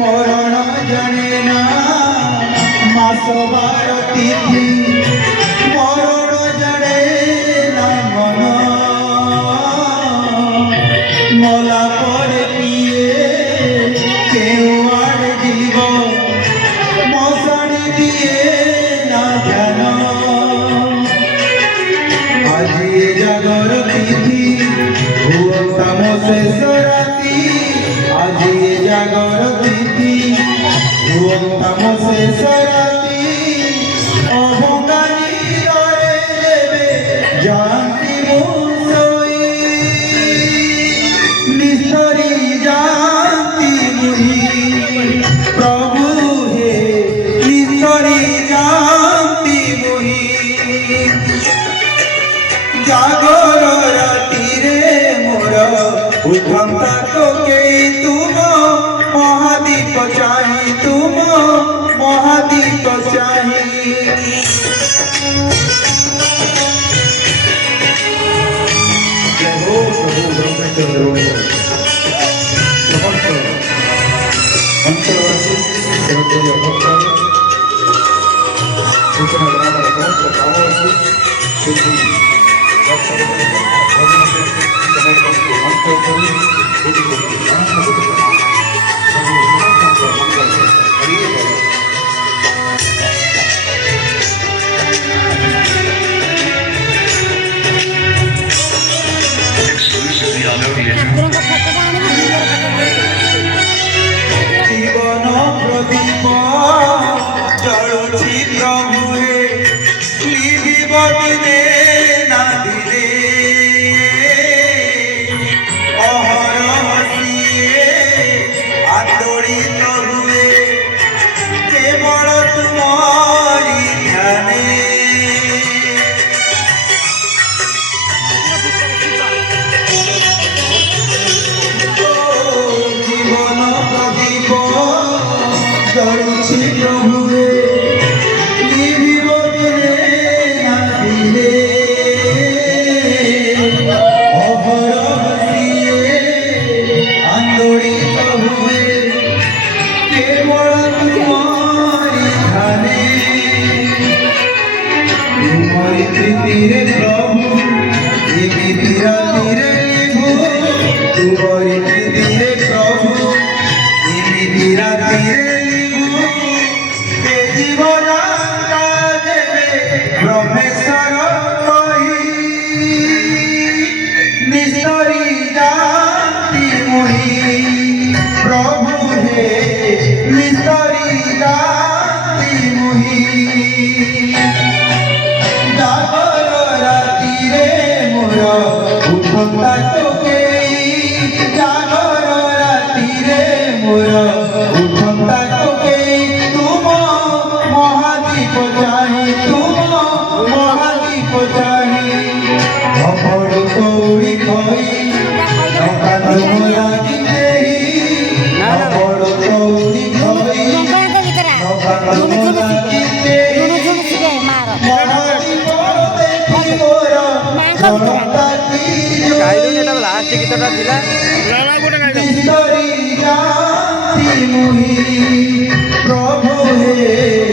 মরণ জানে না মাস বার তিথি মরণ জানে না মন মলা পরে পিয়ে কেউ আর জীব মশারি দিয়ে না জান আজি জাগর তিথি ভুয়তাম শেষ রাতি আজি জাগর তিথি ভুয়তাম শেষ রাতি অহঙ্কারী দরে দেবে জানতি মুসই নিস্তরি জানতি মুহি প্রভু হে নিস্তরি জানতি মুহি জাগর রাতিরে মোর উঠন্তা তোকে তুম মহাদীপ চাহি তুম মহাদীপ চাহি জয় হো প্রভু ব্রহ্মচন্দ্র সমস্ত অঞ্চলবাসী সেবকীয় ভক্ত সূচনা গ্রামের সমস্ত গ্রামবাসী জীবন প্রদীপ জলুছি প্রভুরে লিভিব দিনে না দিলে অহরহসিয়ে আদরিত হুয়ে কেবল তুমরি ধ্যানে জীবন প্রদীপ জলুছি প্রভুরে লিভিব দিনে না দিলে অহরহসিয়ে আন্দোলিত হুয়ে কেবল তুমরি ধ্যানে তুমরি প্রীতিরে প্রভু এমিতি রাতিরে লিভু তুমরি প্রীতিরে প্রভু এমিতি রাতিরে লিভু এ জীবন দেবে ব্রহ্মেশ্বর কহি নিস্তরি জাতি মুহি প্রভু হে নিস্তরি জাতি মুহি জাগর রাতিরে মোর উঠন্তা তোকে জাগর রাতিরে মোর উঠন্তা তোকে তুম মহাদীপ চাহি তুম মহাদীপ চাহি অপর কৌড়ি খই নৌকা তুম লাগি দেহি অপর কৌড়ি খই নৌকা তুম লাগি দেহি মহাদীপ দেখি মোর জনতা কি লাস্ট গীতটা ଥିଲା নিস্তরি জাতি মুহি প্রভু হে